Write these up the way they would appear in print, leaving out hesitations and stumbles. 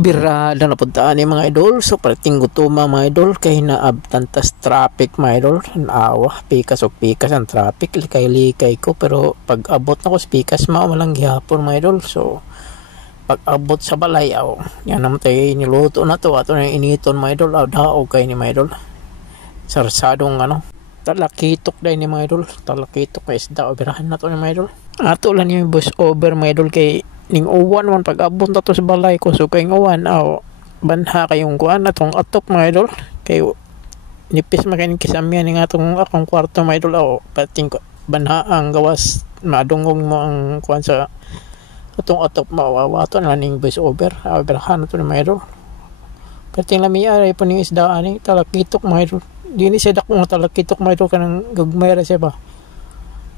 Birada na puntaan ni mga idol. So parating gutuma mga idol kay naabtantas traffic mga idol. Naawa pikas o pikas ang traffic, likay-likay ko, pero pag abot na ko sa pikas walang gihapon mga idol. So pag abot sa balay yan naman tayo niluto na to ato na initon mga idol. Daog kay ni mga idol, sarsadong talakitok dahil ni mga idol. Talakitok kay isda o birahan na to ni mga idol. Ato lang yung bus over mga idol kay ning uwan man pag abot na to sa balay ko. So kay uwan banha kayong kuan atong atop mga idol kay nipis makaning kisamihan ning atong akong kwarto mga idol. Pating banha ang gawas madungog mo ang kuan sa atong atop mawawato na ning bus over. Birahan na to ni mga idol. Pating lami ay po ning isda ani talakitok mga idol. Dini siya dakong talakitok mga idol kanang gagmay ra siya ba.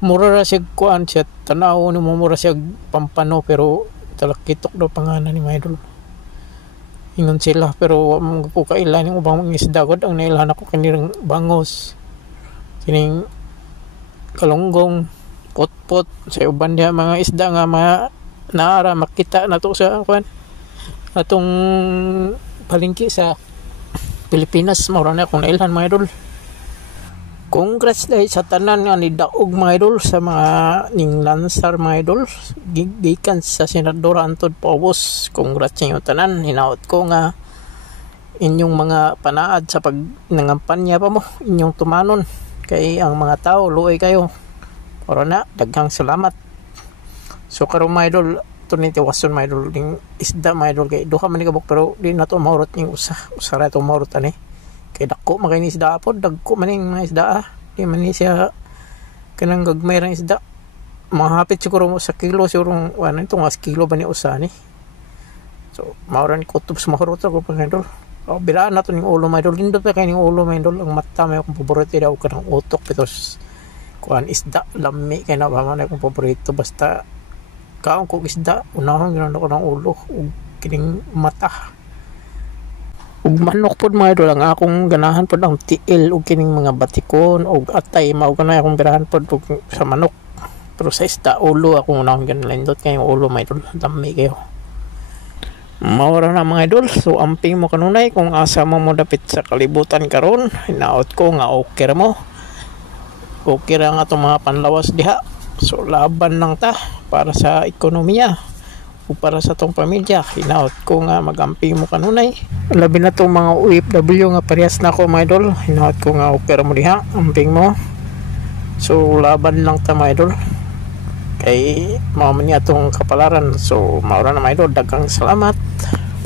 Mura ra siya kuan siya tanaw ni mura siya pampano, pero talakitok daw pangalan ni mga idol. Ingon sila pero ko kailan yung ubang isda god ang nailan ako kanirang bangos, kining kalunggong, potpot sa uban dia mga isda nga mga naara makita na to sa kuan atong palengke sa Pilipinas. Mura na akong nailan mga idol. Congrats dahil sa tanan nga ni daog mga idol sa mga ning lansar mga idol gikan sa senador Antod Paubos. Congrats sa inyo tanan. Hinaot ko nga inyong mga panaad sa pag nangampanya pa mo inyong tumanon kay ang mga tao luoy kayo. Oro na daghang salamat. So karon mga idol to ni tiwason mga idol ding isda mga idol kay duha man ni kabuk pero di na to maurot ning usara to maurot ani. Kay dako makainis isda po, dagko man yung mga isda di man siya kanang gagmay rang isda. Mahapit siguro mo sa kilo, siguro ito nga kilo ba ni usa ni. So mauran kutob sa mahurot ko pa idol. Biraan na to ning ulo mga idol. Lindot pa kay ning ulo mga idol. Ang mata may akong paborito daw kanang utok pitos kuan isda lami kay na ba man akong paborito basta kaon ko isda unahon gyud ko ng ulo ug kining mata. Ug manok pod mga idol ang akong ganahan pod ang tiil ug kining mga batikon ug atay mao kanay akong birahan pod sa manok. Pero sa isda ulo akong unahon ganalindot kay ulo mga idol dami kayo. Mawara na mga idol. So amping mo kanunay kung asa mo dapit sa kalibutan karon. Hinaot ko nga okay ra mo. Okay ra nga itong mga panlawas diha. So laban lang ta para sa ekonomiya o para sa tong pamilya. Hinaot ko nga magamping mo kanunay. Labi na tong mga OFW nga parehas na ako mga idol. Hinaot ko nga okay ra mo diha, amping mo. So laban lang ta mga idol. Kay mao man niya tong kapalaran. So maura na mga idol, daghang salamat.